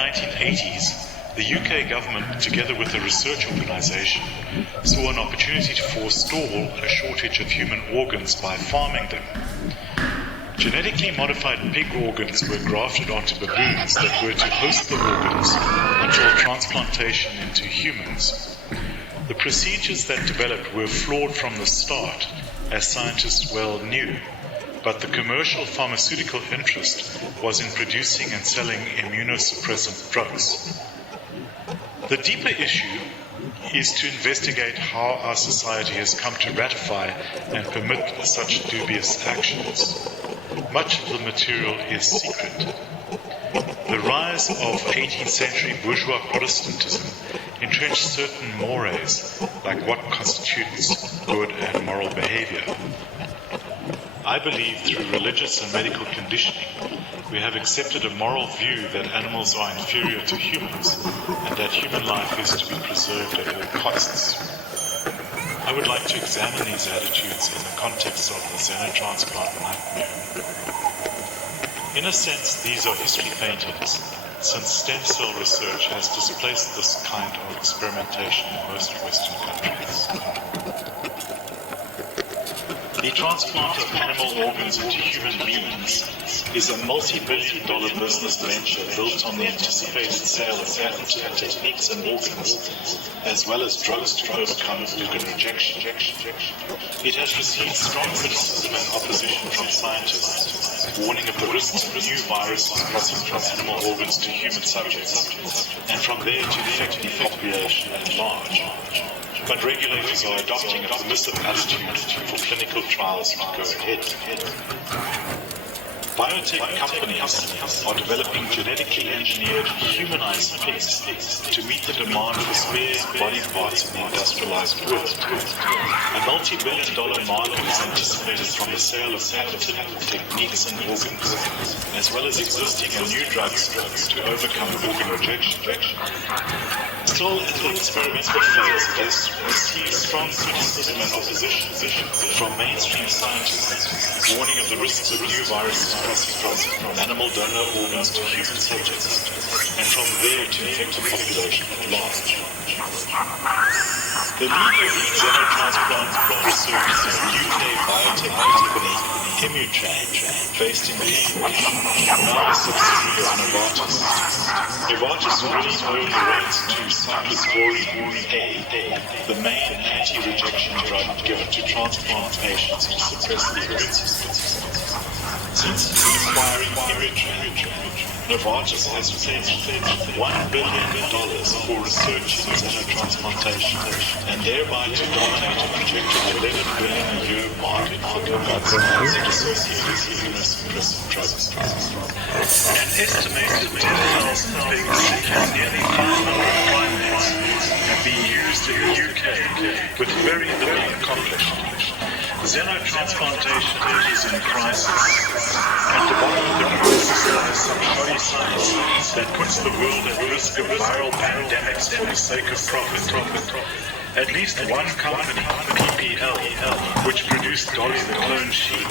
1980s, the UK government, together with a research organisation, saw an opportunity to forestall a shortage of human organs by farming them. Genetically modified pig organs were grafted onto baboons that were to host the organs until transplantation into humans. The procedures that developed were flawed from the start, as scientists well knew, but the commercial pharmaceutical interest was in producing and selling immunosuppressant drugs. The deeper issue is to investigate how our society has come to ratify and permit such dubious actions. Much of the material is secret. The rise of 18th century bourgeois Protestantism entrenched certain mores, like what constitutes good and moral behavior. I believe through religious and medical conditioning, we have accepted a moral view that animals are inferior to humans and that human life is to be preserved at all costs. I would like to examine these attitudes in the context of the xenotransplant nightmare. In a sense, these are history paintings, since stem cell research has displaced this kind of experimentation in most Western countries. The transplant of animal organs into human beings is a multi-billion-dollar business venture built on the anticipated sale of patented techniques and organs, as well as drugs to overcome organ rejection. It has received strong criticism and opposition from scientists, warning of the risks of new viruses crossing from animal organs to human subjects, and from there to infect the population at large. But regulators are adopting a permissive attitude for clinical trials to go ahead. Biotech companies are developing genetically engineered humanized pigs to meet the demand for spare body parts in the industrialized world. A multi-billion-dollar market is anticipated from the sale of patented techniques and organs, as well as existing and new drugs to overcome organ rejection. Still, in the experimental phase, it has received strong criticism and opposition from mainstream scientists, warning of the risks of new viruses crossing from animal donor organs to human subjects, and from there to infected population at large. The leader of xenotransplant research is the UK biotech company Immunosuppressant, based in Cambridge, now a subsidiary of Novartis. Novartis already owned the rights to cyclosporine A, the main anti-rejection drug given to transplant patients to suppress the immune system. Since acquiring Immunosuppressant, Novartis has pledged $1 billion for research in xenotransplantation, and thereby to dominate a projected $11 billion a year market for drugs and associated immunosuppressant drugs. An estimated 10,000 pigs and nearly 500 primates have been used in the UK with very little accomplished. Xenotransplantation is in crisis. At the bottom of the crisis lies some shoddy science that puts the world at risk of viral pandemics for the sake of profit. At least one company, PPL, which produced Dolly the clone sheep,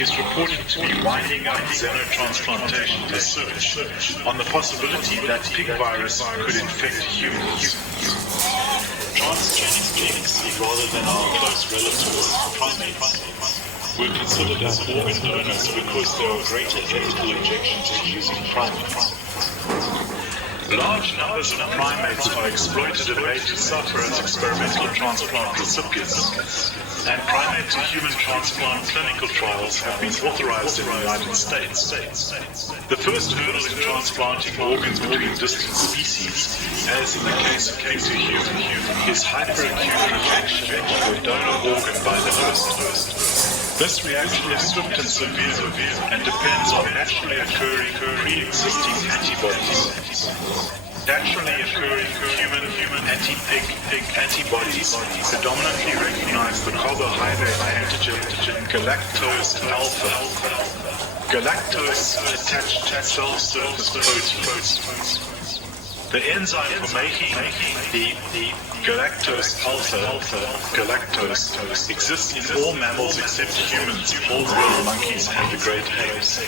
is reported to be winding up xenotransplantation research on the possibility that pig virus could infect humans. Transgenic pigs, rather than our close relatives, primates, were considered as organ donors because there are greater ethical objections to using primates. Large numbers of primates are exploited and made to suffer as experimental transplant recipients, and primate-to-human transplant clinical trials have been authorized in the United States. The first hurdle in transplanting organs between distant species, as in the case of pig to human, is hyperacute rejection of a donor organ by the host. This reaction is swift and severe and depends on naturally occurring pre-existing antibodies. Naturally occurring human anti-pig antibodies predominantly recognize the carbohydrate antigen galactose alpha. Galactose attached cell surface proteins. The enzyme for making the galactose galactose exists in all mammals except humans, full-grown monkeys, and the great apes.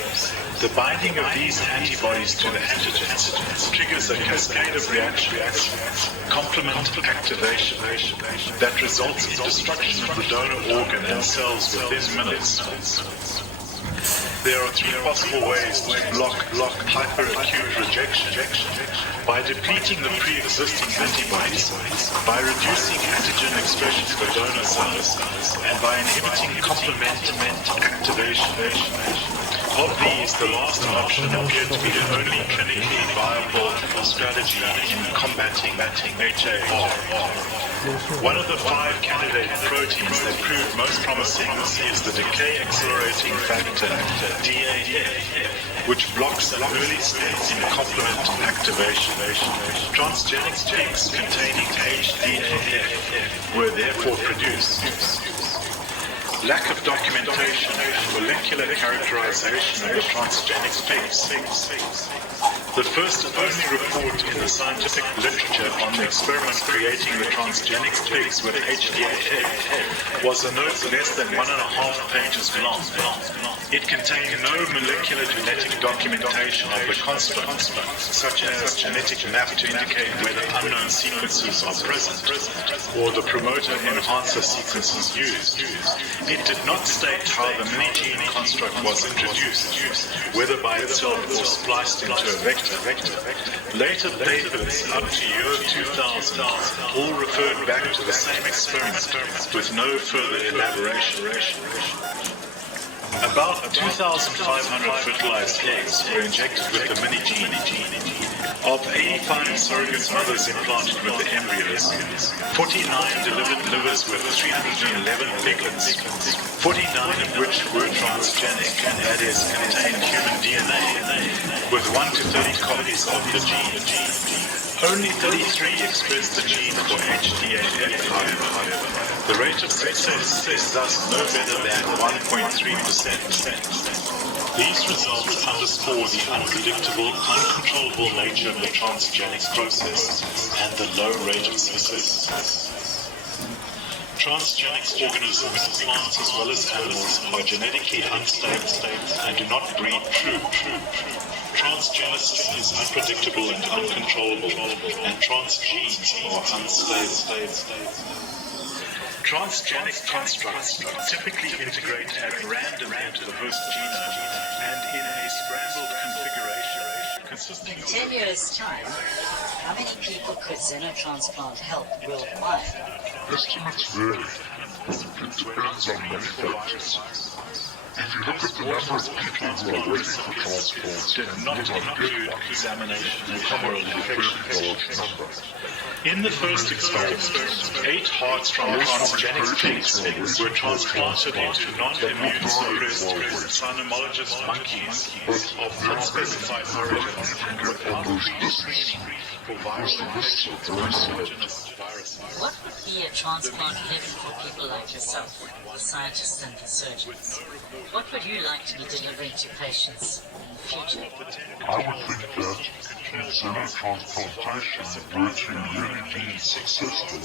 The binding of these antibodies to the antigens triggers a cascade of reactions, complement activation, that results in destruction of the donor organ and cells within minutes. There are three possible ways to block hyperacute rejection: by depleting the pre-existing antibodies, by reducing antigen expression for donor cells, and by inhibiting complement activation. Of these, the last option appeared to be the only clinically viable strategy in combating HAR. One of the 5 candidate proteins that proved most promising is the decay accelerating factor DAF, which blocks the early states in complement activation. Transgenic pigs containing HDAF were therefore produced. Lack of documentation and molecular characterization of the transgenic pigs. The first and only report in the scientific literature on the experiment creating the transgenic pigs with HDAF was a note less than 1.5 pages long. It contained no molecular genetic documentation of the construct, such as genetic map to indicate whether unknown sequences are present, or the promoter enhancer sequences used. It did not state how the mini-gene construct was introduced, whether by itself or spliced into a vector. Later papers up to year 2000 all referred back to the same experiment with no further elaboration. About 2,500 fertilized eggs were injected with the mini-gene. Of 85 surrogate mothers implanted with the embryos, 49 delivered livers with 311 piglets, 49 of which were transgenic, that is, contained human DNA, with 1 to 30 copies of the gene. Only 33 expressed the gene for HDAF, however. The rate of success is thus no better than 1.3%. These results underscore the unpredictable, uncontrollable nature of the transgenic process and the low rate of success. Transgenic organisms, plants as well as animals, are genetically unstable and do not breed true. Transgenesis is unpredictable and uncontrollable, and transgenes are unstable. Transgenic constructs typically integrate at random into the host genome and in a scrambled configuration consisting of... In 10 years' time, how many people could xenotransplant help worldwide? Estimates vary. It depends on many factors. If you look at the number of people who are ready for transplants did and not who are include good, examination you of come up viral with a infections. very large number. In the first experiment, 8 hearts from transgenic pigs were transplanted into non-immune-suppressed cynomologous monkeys of unspecified origins without pre-screening for viral infections or exogenous viruses. What would be a transplant heaven for people like yourself, the scientists and the surgeons? What would you like to be delivering to patients in the future? I would think that if xenotransplantation were to really be successful,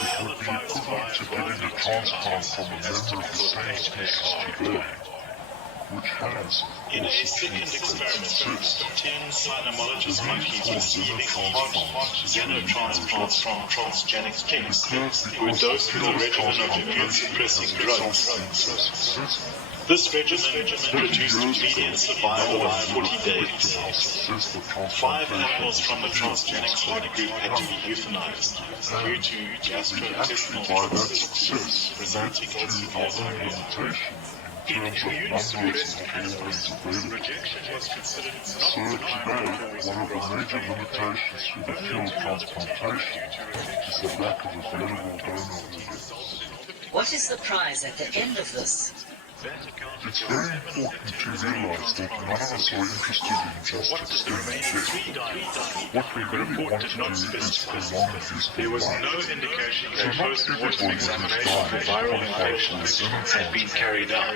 it would be equivalent to getting a transplant from a member of the same species today, which has, In a second experiment, 10 cynomologous monkeys receiving hot xenotransplants from transgenic pigs were dosed with a regimen of immune-suppressing drugs. This regimen produced median survival of 40 days. 5 animals from the transgenic heart group had to be euthanized due to gastrointestinal toxicity resulting in Alzheimer's. In immune-suppressed animals, rejection was considered not So the today, one of the major limitations to the field of transplantation is the lack of available donor organs. What is the prize at the end of this? It's very important to realize that none of us are interested in just extending death. What we really want to do is prolong useful life. So not everybody who's died for viral infections had been carried out.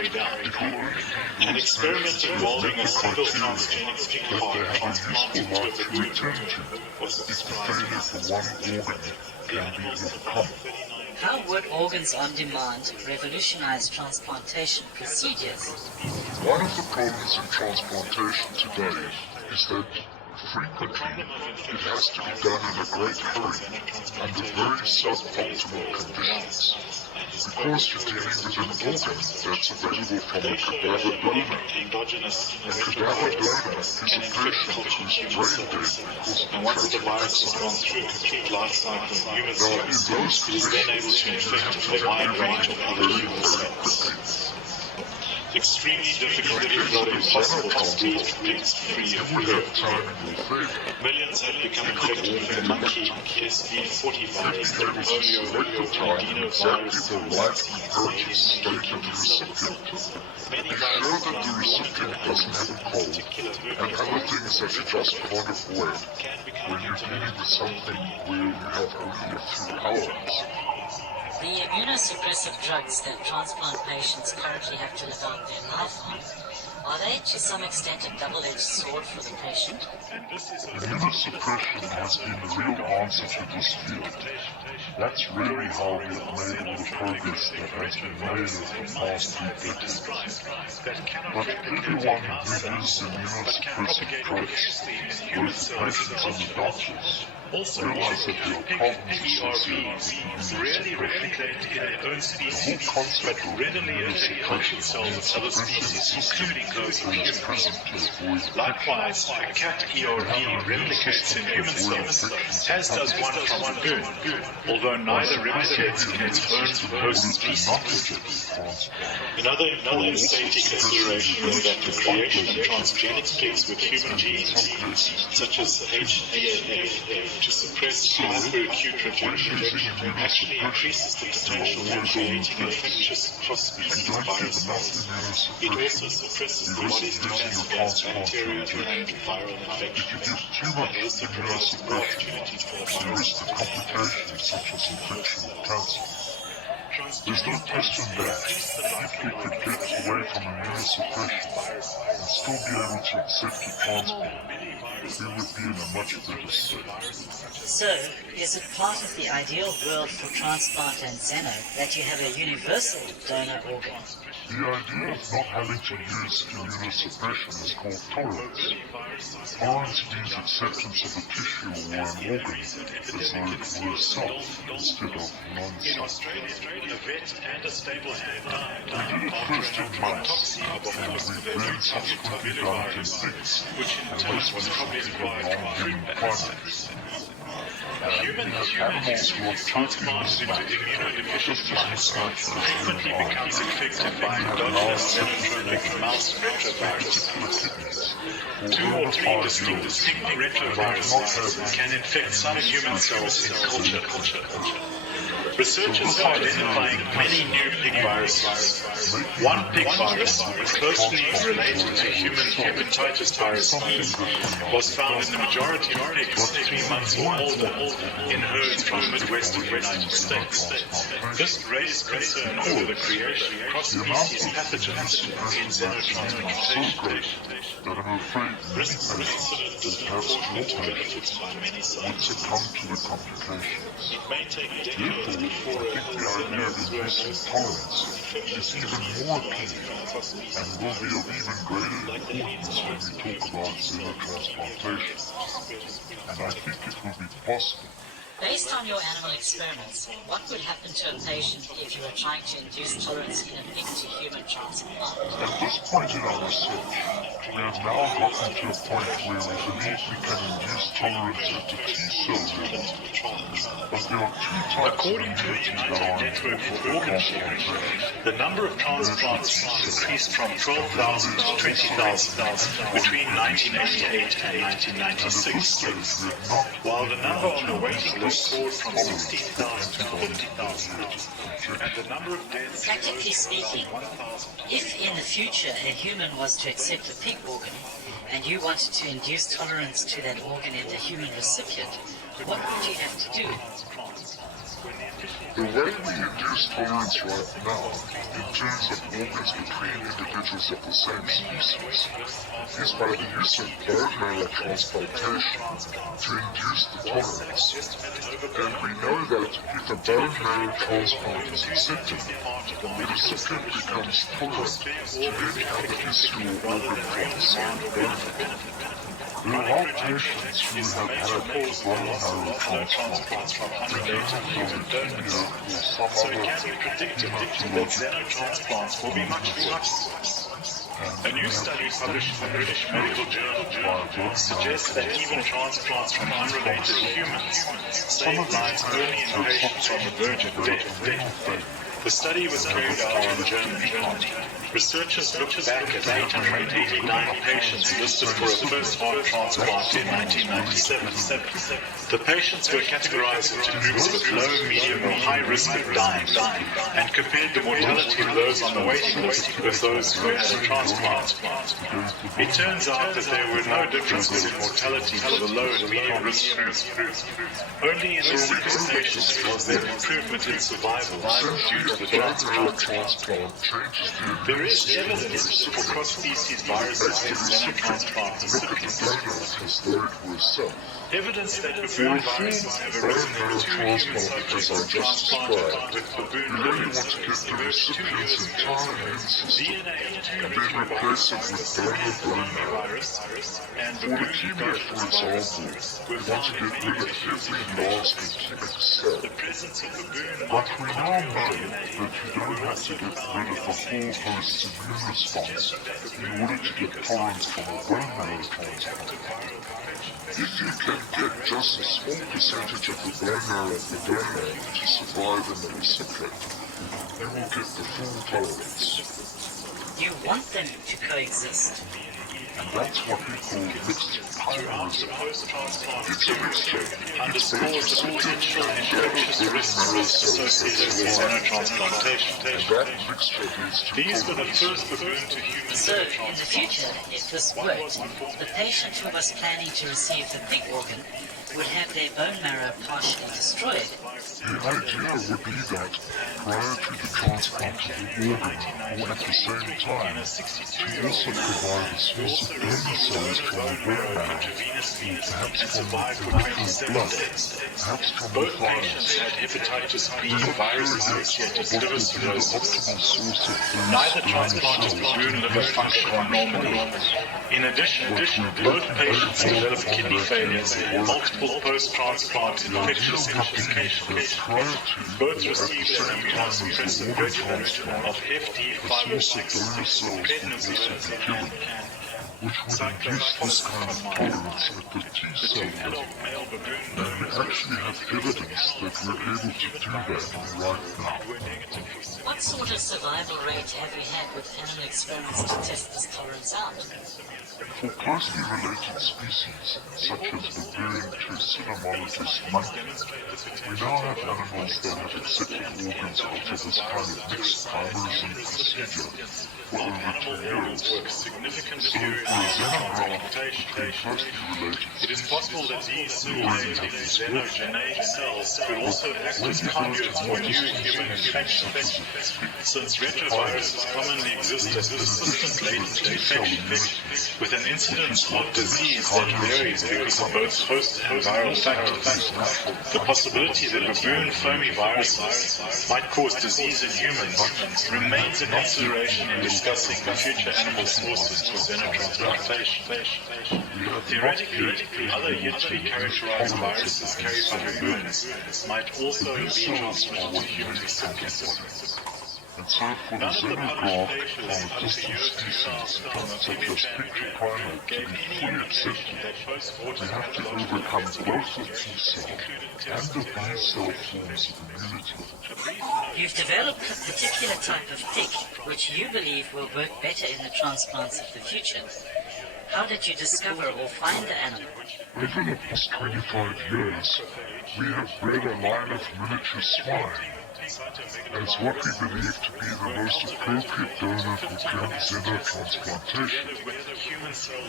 An experiment involving a single transgenic pig heart transplanted to a baboon was if the failure for one organ can be overcome. How would organs on demand revolutionize transplantation procedures? One of the problems in transplantation today is that frequently it has to be done in a great hurry under very suboptimal conditions. Because you're dealing with an organ that's available from a cadaver donor. A cadaver donor is a patient who's brain dead because of once the virus has gone through a complete life cycle in human cells, it is then able to infect a wide range of other human cells. It's extremely difficult, if not impossible, to breed pigs free of polio. Millions have become infected with the monkey PSV40 virus, the polio adenovirus, many viruses that the recipient doesn't have a cold and other things that you just can't avoid when you're dealing with something where you have only a few hours. The immunosuppressive drugs that transplant patients currently have to live out their life on, are they to some extent a double-edged sword for the patient? Immunosuppression has been the real answer to this field. That's really how we have made all the progress that has been made over the past few decades. But everyone who uses immunosuppressive drugs, both the patients and the doctors, realize that there are problems associated with rarely replicate in their own species, but readily affect healthy cells of other species, including those of humans. Likewise, a cat ERV replicates in human cells, as does one from baboon, although neither replicates in its own host species. Another important safety consideration is that the creation of transgenic pigs with human genes, such as HDNA, to suppress hyperacute rejection actually increases the potential for creating infectious cross-species viruses. It also suppresses the body's defense against bacterial and viral infection, and also provides more opportunities for the risk of complications such as infection or cancer. There's no question that if we could get away from immunosuppression and still be able to accept a transplant, we would be in a much better state. So, is it part of the ideal world for transplant and xeno that you have a universal donor organ? The idea of not having to use immunosuppression is called tolerance. Tolerance means acceptance of a tissue or an organ as though it were self instead of non-self. We did it first in mice, and we've then subsequently done it in pigs, and most species of non-human primates. Human animals who are transplanted into immunodeficient mice frequently becomes infected by endogenous xenotropic mouse retroviruses. 2 or 3 distinct retroviruses can infect some human cells in culture. Researchers are identifying many new pig viruses. One pig virus, closely related to human hepatitis virus E, was found in the majority of pigs 3 months or older in herds from the Midwestern United States. This raised concern over the creation of cross-species pathogens in xenotransplantation. That I'm afraid many patients will perhaps more benefits would succumb to the complications. It may take Therefore, I think the idea of inducing tolerance is even more appealing and will be of even greater importance when we talk about xenotransplantation. And I think it will be possible. Based on your animal experiments, what would happen to a patient if you were trying to induce tolerance in a pig-to-human transplant? At this point in our research, we have now gotten to a point where we believe we can induce tolerance at the T-cell level. But there are two types According to the United Network for Organ Sharing, the number of transplants increased from 12,000 to 20,000 between 1988 and 1996, while the number on the waiting list soared from 16,000 to 50,000, and the number of deaths... Practically speaking, if in the future a human was to accept a pig organ and you wanted to induce tolerance to that organ in the human recipient, what would you have to do? The way we induce tolerance right now, in terms of organs between individuals of the same species, is by the use of bone marrow transplantation to induce the tolerance. And we know that if a bone marrow transplant is accepted, the recipient becomes tolerant to any other issue or organ from the same donor. There are patients who have had bone marrow transplants from unrelated donors, So it can be predicted that xenotransplants will be much worse. A new study published in the British Medical Journal suggests that even transplants from unrelated humans save lives only in patients on the verge of death. The study was carried out in Germany. Researchers looked back at 889 patients listed for a first heart transplant in 1997. The patients were categorized into groups with low, medium, or high risk of dying, and compared the mortality of those on the waiting list with those who had a transplant. It turns out that there were no differences in mortality for the low and medium risk groups. Only in the sickest patients was there improvement in survival due to the transplant. There is evidence for cross-species viruses in xenotransplant recipients. Evidence that baboon viruses have arisen in two human subjects transplanted with baboon virus versus 2 years ago. DNA and then replace it with donor bone marrow. virus and For leukemia, for example, we want to get rid of every last leukemic cell. the presence of baboon But we now know that you don't have to get rid of the whole host's immune response in order to get tolerance from a bone marrow transplant. If you can get just a small percentage of the bone marrow of the donor to survive in the recipient, you will get the full tolerance. You want them to coexist. And that's what we call mixed chimerism. post-transplant It's a mixture. It's underscores the potential infectious risks associated with xenotransplantation. And that mixture leads to These were the tolerance. first baboon to human So, in the future, if this worked, the patient who was planning to receive the pig organ would have their bone marrow partially destroyed. The idea would be that prior to the transplant of the organ, or at the same time, to also provide a source of donor cells from the bone marrow, or perhaps from the peripheral blood, perhaps from the Both thymus. patients had hepatitis B We're not virus-associated sure liver yet what would be the cirrhosis. optimal source of those Neither donor transplanted cells baboon to liver use functioned normally. In addition, both patients developed kidney failures and multiple post-transplant infectious complications. Both received an immunosuppressant regimen of FD506 or prednisone which would induce this kind of tolerance at the T-cell level. And we actually have evidence that we're able to do that right now. What sort of survival rate have you had with animal experiments to test this tolerance out? For closely related species, such as baboon to cynomolgus monkey, we now have animals that have accepted organs after this kind of mixed chimerism procedure for over 2 years. So for a xenograft to be closely related it is possible that these circulating xenogenic cells could also act as conduits for new human infections, since retroviruses commonly exist as persistent latent infection with an incidence of disease that varies because of both host and viral factors. The possibility that baboon foamy viruses might cause disease in humans remains a consideration in discussing the future animal sources for xenotransplantation. Theoretically, other yet to be characterized viruses carried by baboons might also be transmitted to human recipients. And so for the xenograft from a distant species, such as picture primate, to be fully accepted, we have to overcome both the T-cell and the B-cell forms of immunity. You've developed a particular type of tick which you believe will work better in the transplants of the future. How did you discover or find the animal? Over the past 25 years, we have bred a line of miniature swine as what we believe to be the most appropriate donor for xenotransplantation.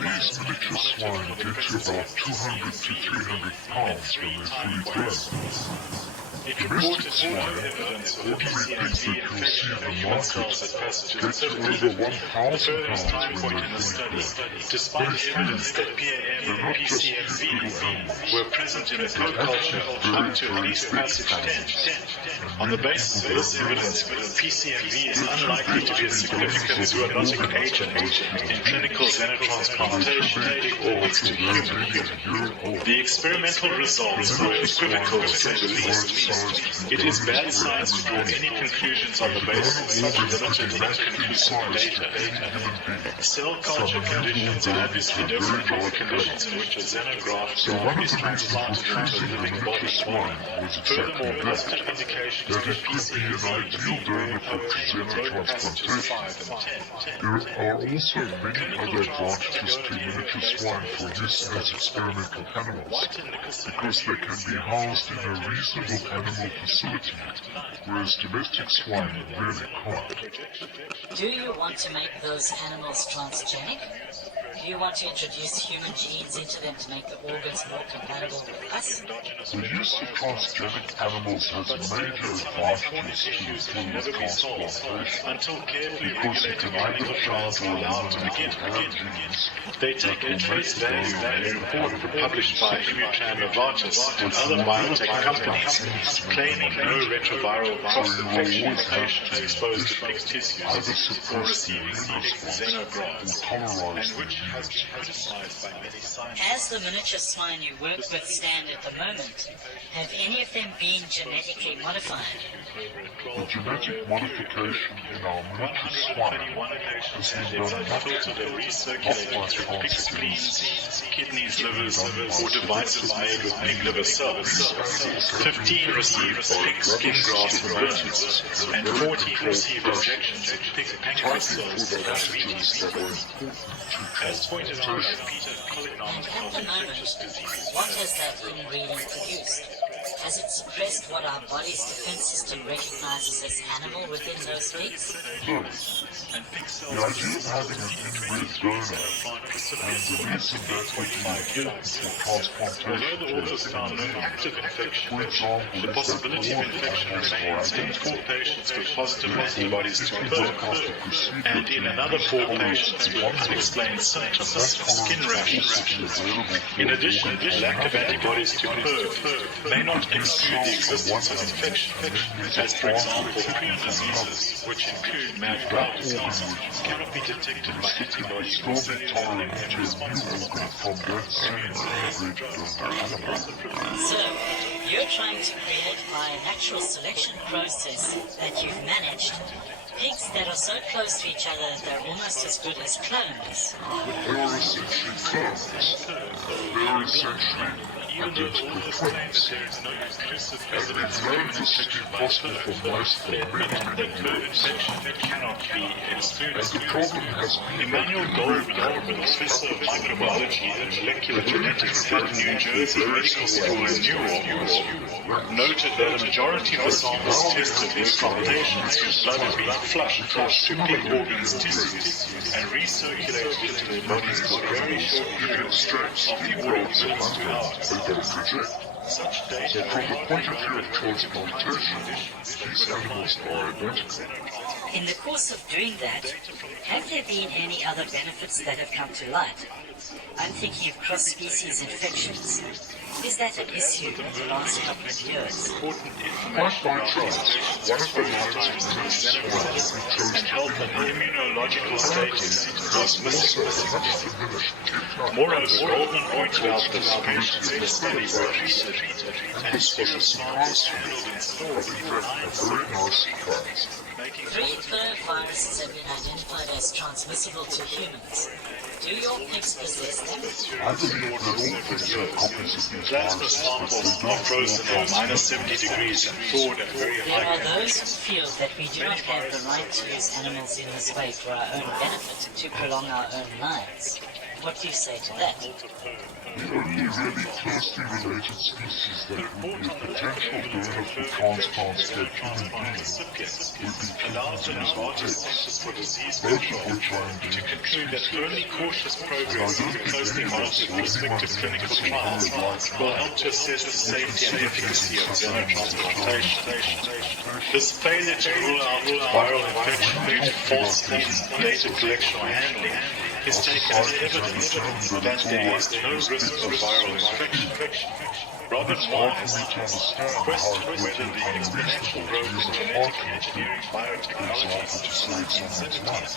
These miniature swine get to about 200 to 300 pounds when they're fully grown. Domestic swine, ordinary pigs that you'll see in the market, get to over 1,000 pounds when they're fully grown. Despite evidence that PAM and PCMV were present in the culture up to at least passage 10. On the basis of this evidence, PCMV is unlikely to be a significant zoonotic agent in clinical xenotransplantation of pig organs to human. The experimental results were equivocal to say the least. It is bad science to draw any conclusions on the basis of such limited and inconclusive data. Cell culture conditions are obviously different from the conditions in which a xenograft is transplanted into a living body. Furthermore, positive indications of PCMV There are also many other advantages to miniature swine for use as experimental animals, because they can be housed in a reasonable animal facility, whereas domestic swine really can't. Do you want to make those animals transgenic? Do you want to introduce human genes into them to make the organs more compatible with us? The use of transgenic animals has major advantages to the field of transplantation, because you can either plant or eliminate genes. They take at face value a report published by Immutran Novartis and other biotech companies claiming no retroviral cross-infection in patients exposed to pig tissues or receiving xenografts, and which has been criticized by many scientists. As the miniature swine you work with stand at the moment, have any of them been genetically modified? The genetic modification in our miniature swine has been done not by spleens, kidneys, livers, or devices made with pig liver cells. 15 received pig skin grafts from rodents, and 14 received injections of pig pancreas cells for diabetes. As pointed out by Peter Collignon At the moment, what has that inbreeding produced? Has it suppressed what our body's defense system recognizes as animal within those pigs? No. The idea of having an inbred donor, and the reason that would be important for transplantation cases, for example, the possibility of infection remains in 4 patients with positive antibodies to PERV, and in another 4 patients with unexplained symptoms, skin rashes. In addition, lack of antibodies to PERV may not exclude the existence of infection, as for example, diseases, which include mad cow disease, cannot be detected by antibodies from cellular and responses. So, you're trying to create by a natural selection process that you've managed pigs that are so close to each other that they're almost as good as clones. They are essentially clones. They are essentially identical twins. And we've known this to be possible for mice for many years. And the problem has been Emmanuel Goldberg, professor of microbiology and molecular genetics at New Jersey Medical School in Newark, noted that a majority of the samples tested with transplantations whose blood had been flushed to pig organs tissues and recirculated into their bodies for very short periods of the organs to hours. So from the point of view of transplantation, these animals are identical. In the course of doing that, have there been any other benefits that have come to light? I'm thinking of cross-species infections. Is that an issue in the last couple of years? Quite by chance, one of the lines of miniature swine we chose to Health and immunological status was also missing. much diminished, if not Moreover, Goldman pointed out that the patients in the study were treated and this was a surprise to me, but in fact a very nice surprise. 3 viruses have been identified as transmissible to humans. Do your pigs possess them? I believe that all pigs have copies of these Plasma viruses, samples but are frozen at minus 70 degrees and thawed at very There high are temperatures. those who feel that we do not have the right to use animals in this way for our own benefit, to prolong our own lives. What do you say to that? The only really closely related species that would be a potential donor for transplants for human beings would be chimpanzees or pigs, For disease both of control, which are to endangered conclude that species. only cautious And I progress don't in think closely any of us monitored or anyone prospective in clinical this trials world right will now help to assess the would safety and consider efficacy taking of such animals as xenotransplantation. This failure to rule out viral infection due to false data collection or handling is taken as evidence that there is no risk of viral infection. Robert It's hard for Wise me to understand how questioned it would whether be the exponential unreasonable to growth use in a genetically partner engineering for biotechnology example, to since the save someone's 1970s life.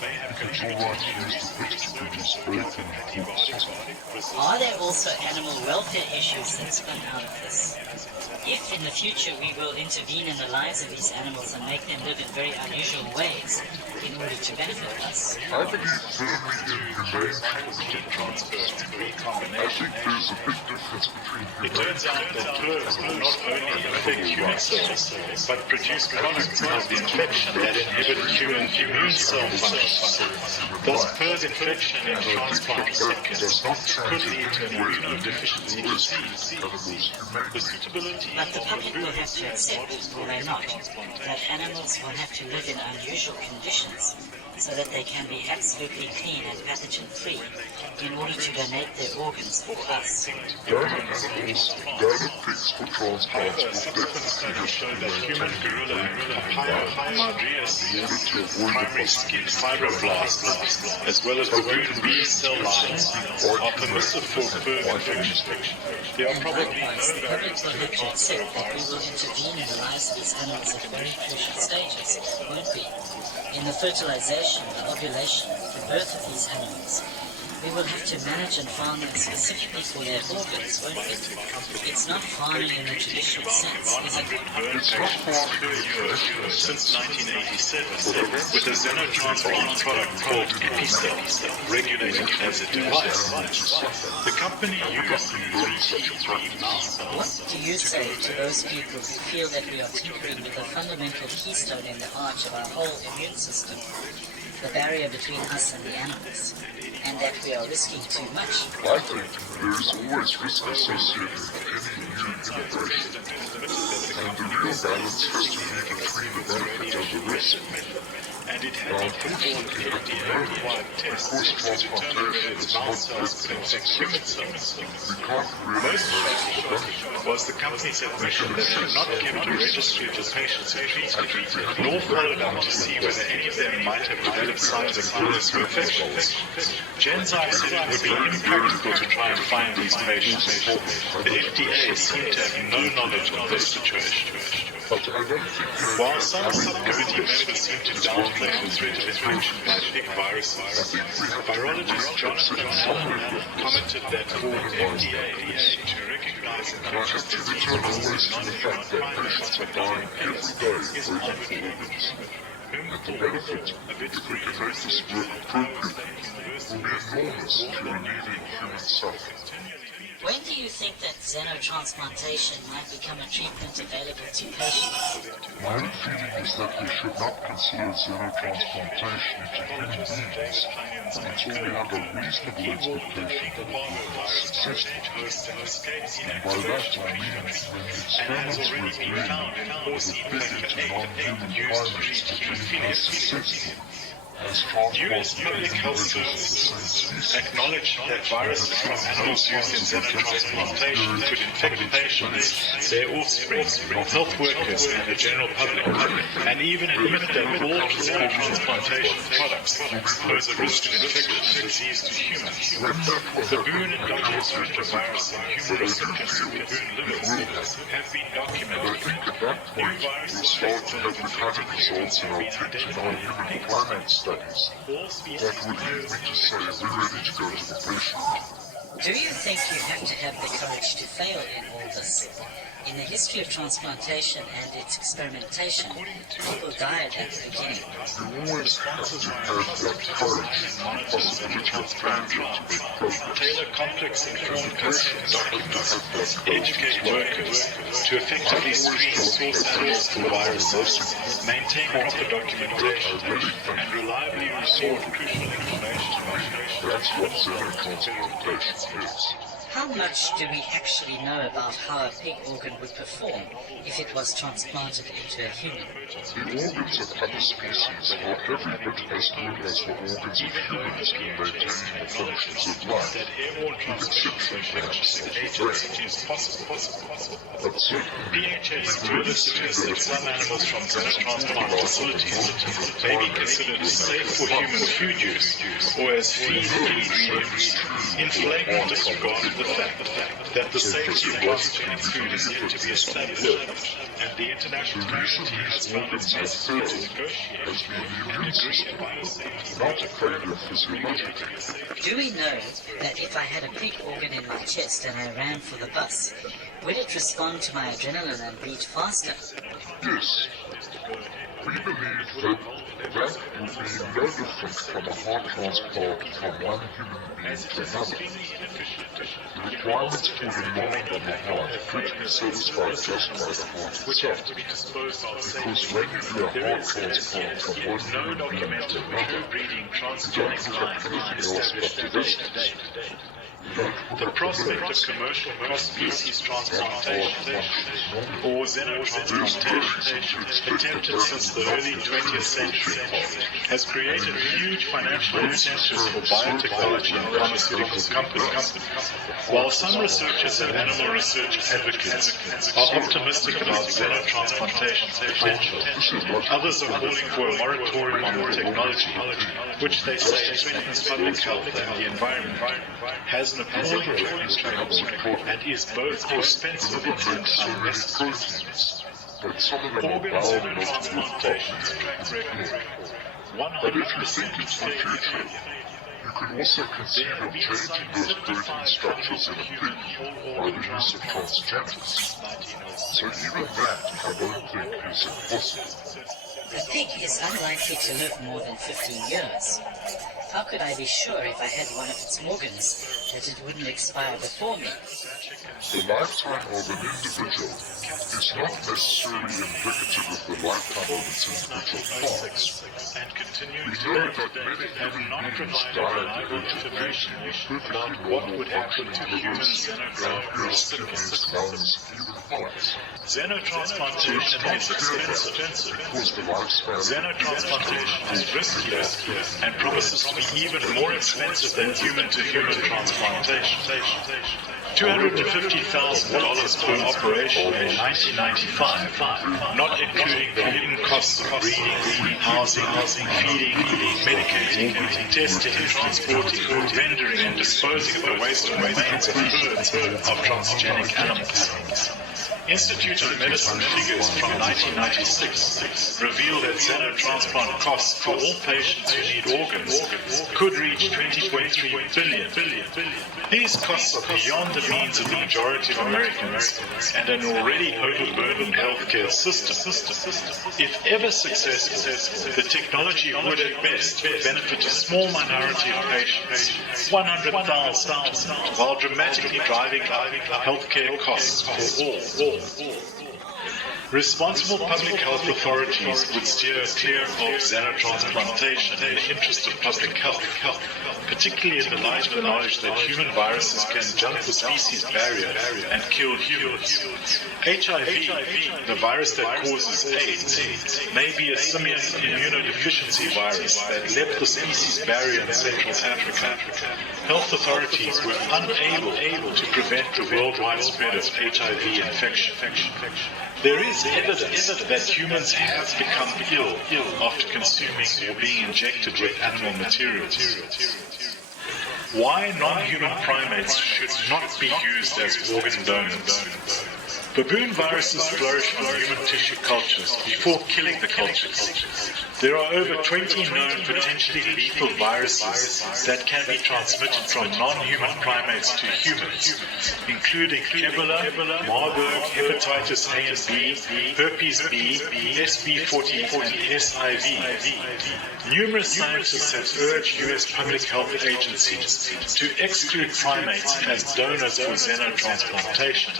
may have If it's contributed alright to to use the recent pigs to produce resurgence of both in captive a group system, antibiotic Are there also animal welfare issues that spin out of this? If in the future we will intervene in the lives of these animals and make them live in very unusual ways in order to benefit us, I believe firmly in humane treatment. I think there's a big difference between It humane turns out that PRRS will not only infect human cells, but produce products of the infection that inhibit human immune cell function. Thus, PRRS infection in transplant recipients could lead to an immunodeficiency disease. The suitability but the of public will baboons have to accept, will they not, that animals will have to live in unusual conditions so that they can be absolutely clean and pathogen-free in order to donate their organs for us. Donor animals, donor pigs for transplants will definitely have to showed be that human maintained gorilla in a Hyoidrias in order to avoid the primary skin fibroblasts, as well as baboon B cell lines, are permissive for fur infection. There are And probably likewise, the no public barriers will to have to accept transfer that we will intervene in the lives of these animals at very crucial stages, won't we? In the fertilization, the ovulation, the birth of these animals. We will have to manage and farm them specifically for their organs, won't we? It's not farming in the traditional sense, is it? It's not far per year since 1987, with a xenotransplant product called EpiCell, regulated as a device. The company used T3 mouse cells. What do you say to those people who feel that we are tinkering with a fundamental keystone in the arch of our whole immune system, the barrier between us and the animals, and that we are risking too much? I think there is always risk associated with any new innovation, and the real balance has to be between the benefit and the risk. And it Now, had been performed unfortunately, in at the the moment, required tests because to determine transplantation whether its is mouse not cells yet could infect human cells. we can't really Most measure the striking benefit. was the company's admission that they had not kept a registry of the patients treated, nor followed up to see whether any of them might have developed signs of illness or infections. Genzyme said it would be impractical to try and find these patients. The FDA seemed to have no knowledge of this situation. But I don't think While some subcommittee members seem to downplay the threat of infection by pig viruses, virologist Jonathan Allen commented that for FDA to recognize I have to return always to the fact that patients are dying every day waiting for organs. And the benefit, if we can make this work appropriately, will be enormous to relieving human suffering. When do you think that xenotransplantation might become a treatment available to patients? My own feeling is that we should not consider xenotransplantation into human beings until we have a reasonable expectation that it will be successful. And by that I mean when the experiments were agreed with affected to non-human primates to be as successful as U.S. transplanted public health individuals of the same services species. acknowledged that viruses from animals used in xenotransplantation could infect patients, their offspring, health workers, and the general public, and even admit that all xenotransplantation products pose a risk of infection and disease to humans. Baboon endogenous retrovirus in human recipients of baboon livers have been But I documented. think at that point we'll start to have the kind of results in our pig to non-human primate studies that would lead me to say we're ready to go to the patient. Do you think you have to have the courage to fail in all this? In the history of transplantation and its experimentation, people died at the beginning. You always have to have that courage, the possibility of failure, Tailor complex informed consent documents, educate workers to effectively screen source animals for viruses, maintain proper documentation, and reliably record crucial information about That's what xenotransplantation is. How much do we actually know about how a pig organ would perform if it was transplanted into a human? The organs of other species are every bit as good as the organs of humans in maintaining the functions of life, with exception perhaps of the brain. But certainly, PHS further suggests that some animals from xenotransplant facilities may be considered safe for human food use or as feed ingredients, in flagrant disregard of the fact that the safety of life-saving food is yet to be established, and the international community has found it necessary to negotiate has been the immune system, not failure physiologically. Do we know that if I had a pig organ in my chest and I ran for the bus, would it respond to my adrenaline and beat faster? Yes. We believe that that would be no different from a heart transplant from one human being to another. The requirements for the mind and the heart could be satisfied just by the heart itself. Because when you do a heart transplant from one human being to another, you don't hook up anything else but the vesicles. The prospect of commercial cross-species transplantation or xenotransplantation attempted since the early 20th century has created huge financial incentives for biotechnology and pharmaceutical companies. While some researchers and animal research advocates are optimistic about xenotransplantation's potential, others are calling for a moratorium on the technology, which they say threatens public health and the environment, has an appalling track record, and is both expensive and unnecessary. But some of them are Organ bound not to xenotransplantation's track record, But if you think it's the future, you can also conceive of changing those protein structures in a pig by the use of transgenics. So even that I don't think is impossible. The pig is unlikely to live more than 15 years. How could I be sure if I had one of its organs that it wouldn't expire before me? The lifetime of an individual is not necessarily indicative of the lifetime of its individual parts. We know that many human beings die at the age of 90 with perfectly normal functioning livers, pancreas, kidneys, lungs, even hearts. Xenotransplantation is expensive. Because the lifespan Xenotransplantation is riskier and promises to be even more expensive than human-to-human transplantation. $250,000 per operation in 1995, not including the hidden costs of breeding, housing, feeding, medicating, testing, transporting, rendering and disposing of the waste and remains of herds of transgenic animals. Institute of Medicine figures from 1996 reveal that xenotransplant costs for all patients who need organs could reach $20.3 billion. These costs are beyond the means of the majority of Americans and an already overburdened healthcare system. If ever successful, the technology would at best benefit a small minority of patients, 100,000, while dramatically driving healthcare costs for all. Responsible public health authorities would steer clear of xenotransplantation in the interest of public health, particularly in the light of the knowledge that human viruses can jump the species barrier and kill humans. HIV, the virus that causes AIDS, may be a simian immunodeficiency virus that leapt the species barrier in Central Africa. Health authorities were unable to prevent the worldwide spread of HIV infection. There is evidence that humans have become ill after consuming or being injected with animal materials. Why non-human primates should not be used as organ donors? Baboon viruses flourish on human tissue cultures before killing the cultures. There are over 20 known potentially lethal viruses that can be transmitted from non-human primates to humans, including Ebola, Marburg, hepatitis A and B, herpes B, SB40, and SIV. Numerous scientists have urged U.S. public health agencies to exclude primates as donors for xenotransplantation.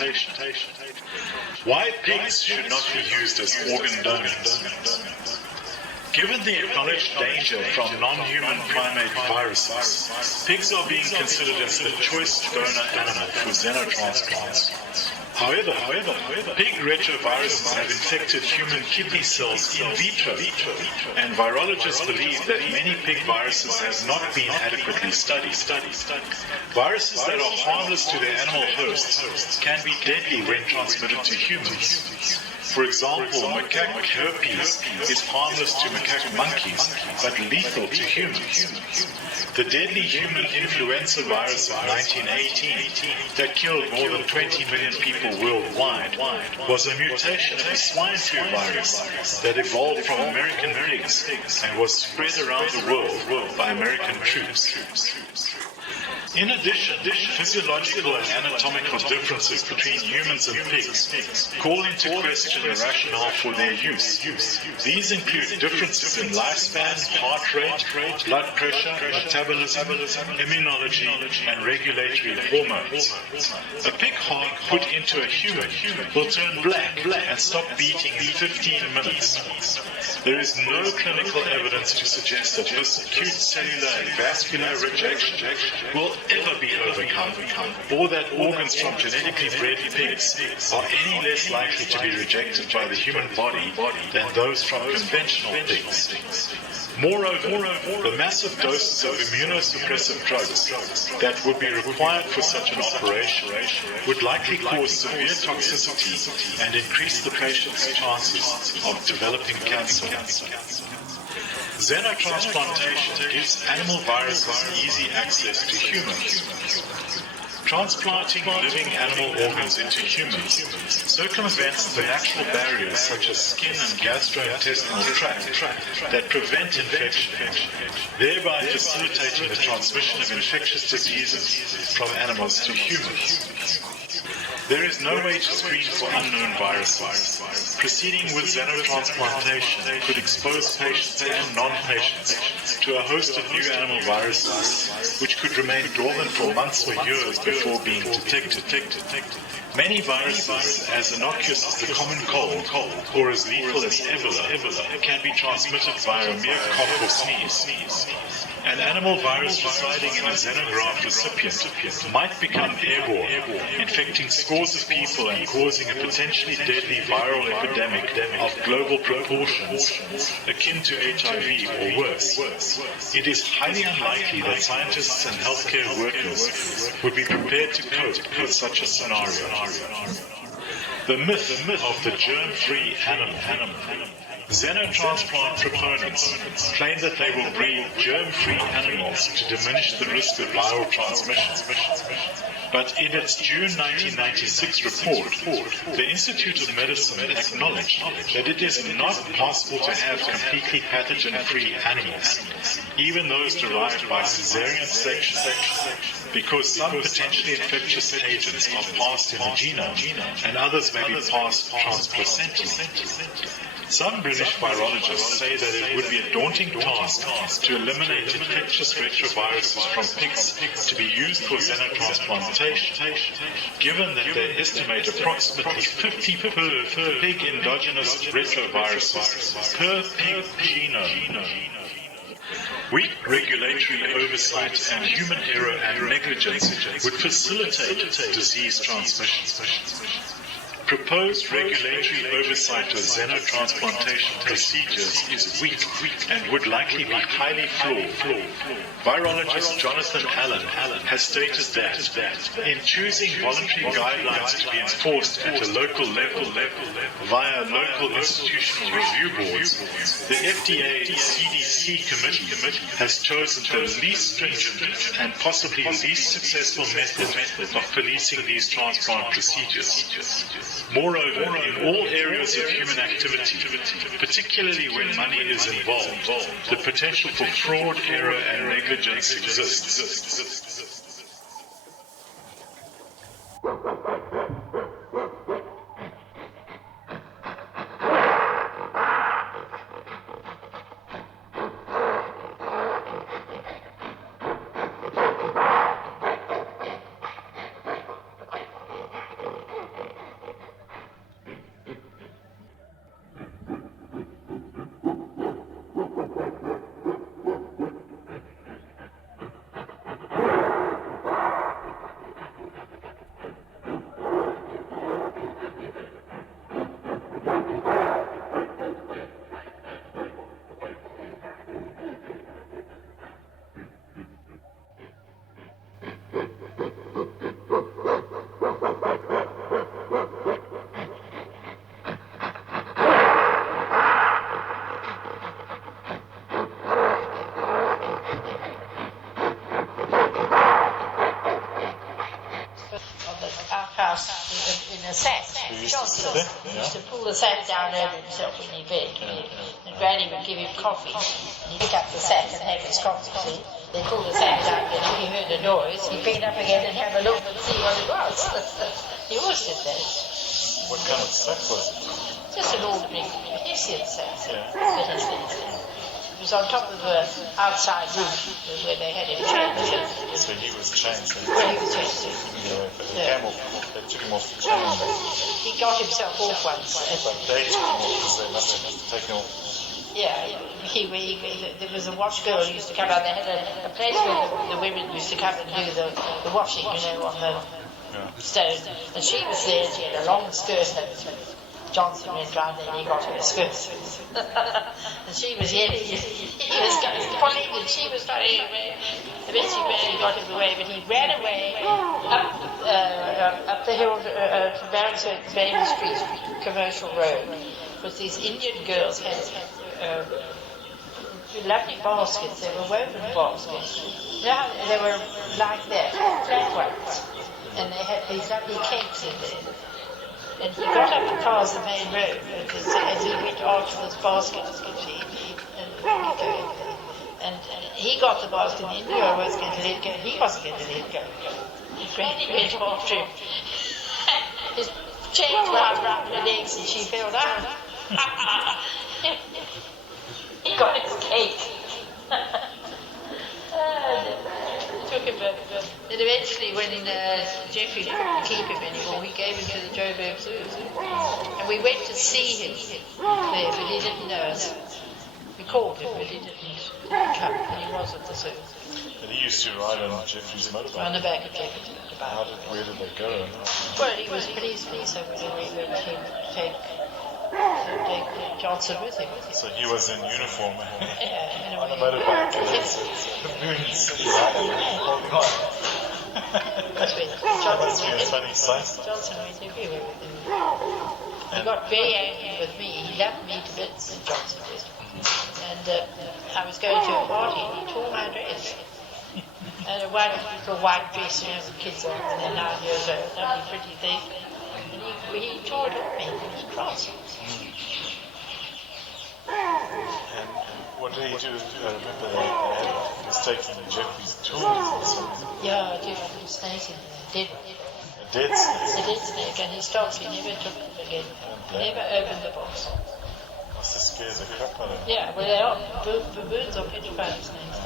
Why pigs should not be used as organ donors? Given the acknowledged danger from non-human primate viruses, pigs are being considered as the choice donor animal for xenotransplants. However, pig retroviruses have infected human kidney cells in vitro, and virologists believe that many pig viruses have not been adequately studied. Viruses that are harmless to their animal hosts can be deadly when transmitted to humans. For example, macaque herpes is harmless to macaque monkeys, but lethal to humans. The deadly human influenza virus of 1918 that killed more than 20 million people worldwide was a mutation of the swine flu virus that evolved from American pigs and was spread around the world by American troops. In addition, physiological and anatomical differences between humans and pigs call into question the rationale for their use. These include differences in lifespan, heart rate, blood pressure, metabolism, immunology, and regulatory hormones. A pig heart put into a human will turn black and stop beating in 15 minutes. There is no clinical evidence to suggest that this acute cellular and vascular rejection will ever be overcome, or that organs from genetically bred pigs are any less likely to be rejected by the human body than those from conventional pigs. Moreover, the massive doses of immunosuppressant drugs that would be required for such an operation would likely cause severe toxicity and increase the patient's chances of developing cancer. Xenotransplantation gives animal viruses easy access to humans. Transplanting living animal organs into humans circumvents the natural barriers such as skin and gastrointestinal tract that prevent infection, thereby facilitating the transmission of infectious diseases from animals to humans. There is no way to screen for unknown viruses. Proceeding with xenotransplantation could expose patients and non-patients to a host of new animal viruses, which could remain dormant for months or years before being detected. Many viruses, as innocuous as the common cold or as lethal as Ebola, can be transmitted via a mere cough or sneeze. An animal virus residing in a xenograft recipient might become airborne, infecting scores of people and causing a potentially deadly viral epidemic of global proportions, akin to HIV or worse. It is highly unlikely that scientists and healthcare workers would be prepared to cope with such a scenario. The myth of the germ-free animal. Xenotransplant proponents claim that they will breed germ-free animals to diminish the risk of viral transmission. But in its June 1996 report, the Institute of Medicine acknowledged that it is not possible to have completely pathogen-free animals, even those derived by caesarean section, because some potentially infectious agents are passed in the genome, and others may be passed transplacentally. Some British virologists say that it would be a daunting task to eliminate infectious retroviruses from pigs to be used for xenotransplantation, given that they estimate approximately 50 per pig endogenous retroviruses per pig genome. Weak regulatory oversight and human error and negligence would facilitate disease transmission. Proposed regulatory oversight of xenotransplantation procedures is weak and would likely be highly flawed. Virologist Jonathan Allen has stated that in choosing voluntary guidelines to be enforced at a local level via local institutional review boards, the FDA CDC committee has chosen the least stringent and possibly least successful method of policing these transplant procedures. Moreover, in all areas of human activity, particularly when money is involved, the potential for fraud, error, and negligence exists. In a sack. Johnson used to pull the sack down over himself when he bed. And Granny would give him coffee. And he'd pick up the sack and have his coffee, see? They'd pull the sack down, and if he heard a noise, he'd pick it up again and have a look and see what it was. He always did that. What kind of sack was it? Just an ordinary Hessian sack. It was on top of the outside roof where they had him chained. So he was chained. Well, he was chained. They took him off the chain. He got himself off once. But they took him off because they must have taken him off. Yeah, there was a wash girl who used to come out. They had a place where the women used to come and do the washing, on the stone. And she was there, and she had a long skirt, and Johnson went round there and he got her a skirt. And she was yelling, he was pulling, and she was running away. Eventually Barry got him away, but he ran away up the hill from Baron Street, Commercial Road, because these Indian girls had lovely baskets. They were woven baskets. They were like that, flat ones, and they had these lovely cakes in there. And he got up the cars the main road as he went after this basket, and he got the basket, and he knew I was going to let go. He wasn't going to let go. And Granny went after him. His chain wound around her legs, and she fell down. He got his cake. Took him back. And eventually, when Jeffrey couldn't keep him anymore, he gave him to the Joburg Zoo. And we went to see him there, but he didn't know us. We called him, but he didn't come, and he was at the zoo. And he used to ride on Jeffrey's motorbike. On the back of Jeffrey's motorbike. Where did they go? Well, he was policeman, so we went to take Johnson with him. So he was in uniform Yeah, on a motorbike. Baboons holding on. That must be a funny sight. Johnson went everywhere with him. He got very angry with me. He loved me to bits, Johnson did. And I was going to a party and he tore my dress. I had a wonderful white dress, the kids are when they're 9 years old, lovely pretty thing. And he tore it off me. He was cross. And what did he do? I remember he was taking Jeffrey's tools or something. Yeah, Jeffrey was snake in there. A dead snake? A dead snake, and he stopped. He never took it again. He never opened the box. Must have scared the crap out of him. Yeah, well, they are. Baboons are petrified snakes.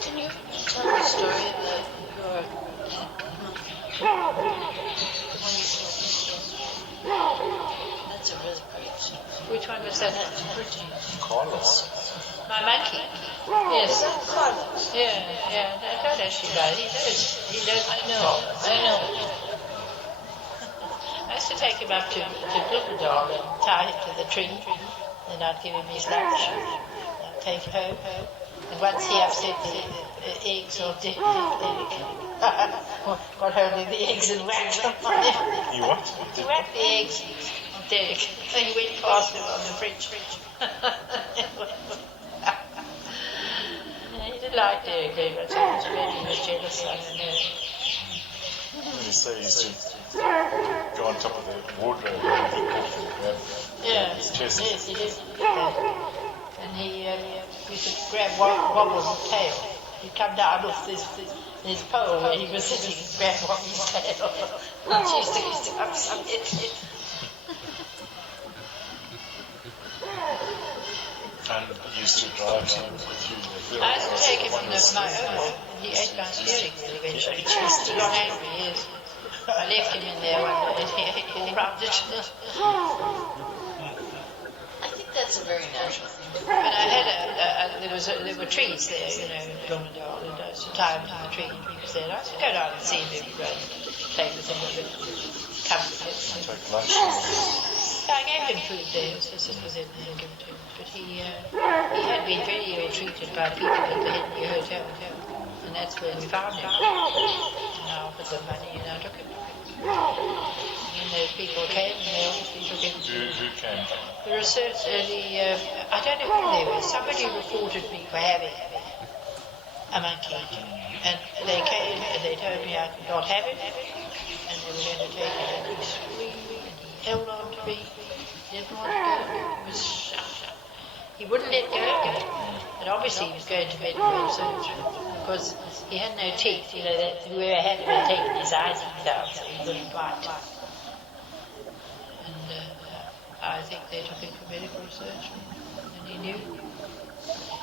Can you tell the story of your... That's a really great story. Which one was that? Carlos. My monkey. Yes. Yeah. I don't actually know. He does. I know. I used to take him up to Glitterdale and tie him to the tree. Then I'd give him his lunch. I'd take him home. And once he upset the eggs or Dick, got hold of the eggs and whacked them on him. You what? He whacked the eggs on Derek. So he went past him on the fridge. He did like Derek very much. I was maybe he was jealous. I don't know. When you say he used to go on top of the wardrobe and look off and grab his chest. Yes, he did. And he used to grab Wobble's tail. He'd come down off his pole where he was sitting and grab Wobble's tail. And she used to upset it. And he used to drive him through the field. I used to take him on my own, and he ate my steering wheel eventually. He got angry, yes. I left him in there one day, and he ate all round it. I think that's a very natural thing. But I had there were trees there, you know, in Bloomingdale, and I used to tie him to the tree, and he was there. And I used to go down and see him every day, play with him a bit, come with him. Take lunch. I gave him food there, so this was in there, give it to him. But he had been very ill treated by people at the Henley Hotel, and that's where we found him. And I offered them money, and I took him. And those people came, and they obviously took him. Who came? The research, I don't know who they were. Somebody reported me for having a monkey, and they came and they told me I could not have it, and they were going to take it. And he screamed, and he held on to me. He didn't want to go. He wouldn't let go. And obviously he was going to medical research because he had no teeth. You know, that whoever had him had taken his eyes out, so he wouldn't bite. I think they took him for medical research, and he knew.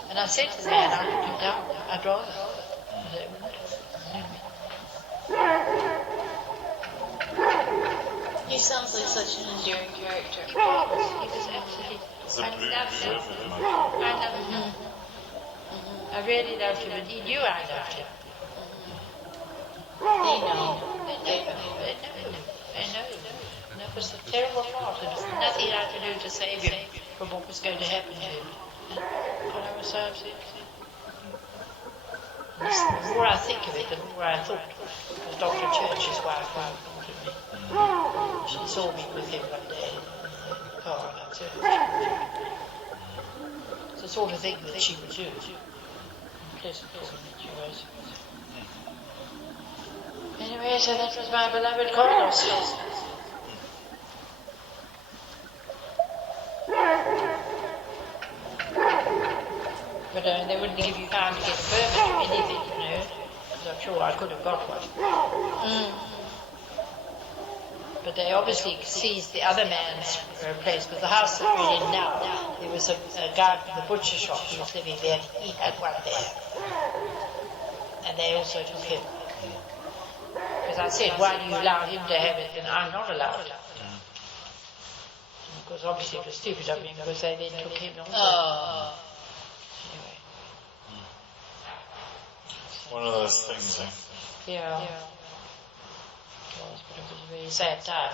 And I said to the man, I put him down, I'd rather. But they wouldn't. He sounds like such an endearing character. He was absolutely. It's a blue I loved him. I really loved him, and he knew I loved him. They know. They know. And that was the terrible part. There was nothing I could do to save him from what was going to happen to him. And I was so upset. The more I think of it, the more I thought of Dr. Church's wife who reported me. She saw me with him one day in the car, and I said, it's the sort of thing that she would do. Pleasant woman that she was. Anyway, so that was my beloved Carlos. But they wouldn't give you time to get a permit or anything, you know, because I'm sure I could have got one. But they obviously seized the other man's place, because the house that we're in now, there was a guy from the butcher shop who was living there, he had one there. And they also took him. Because I said, why do you allow him to have it and I'm not allowed it? Because obviously it was stupid of me, because they then took him also. Anyway. One of those things, eh? Yeah. It was, but it was a very sad time.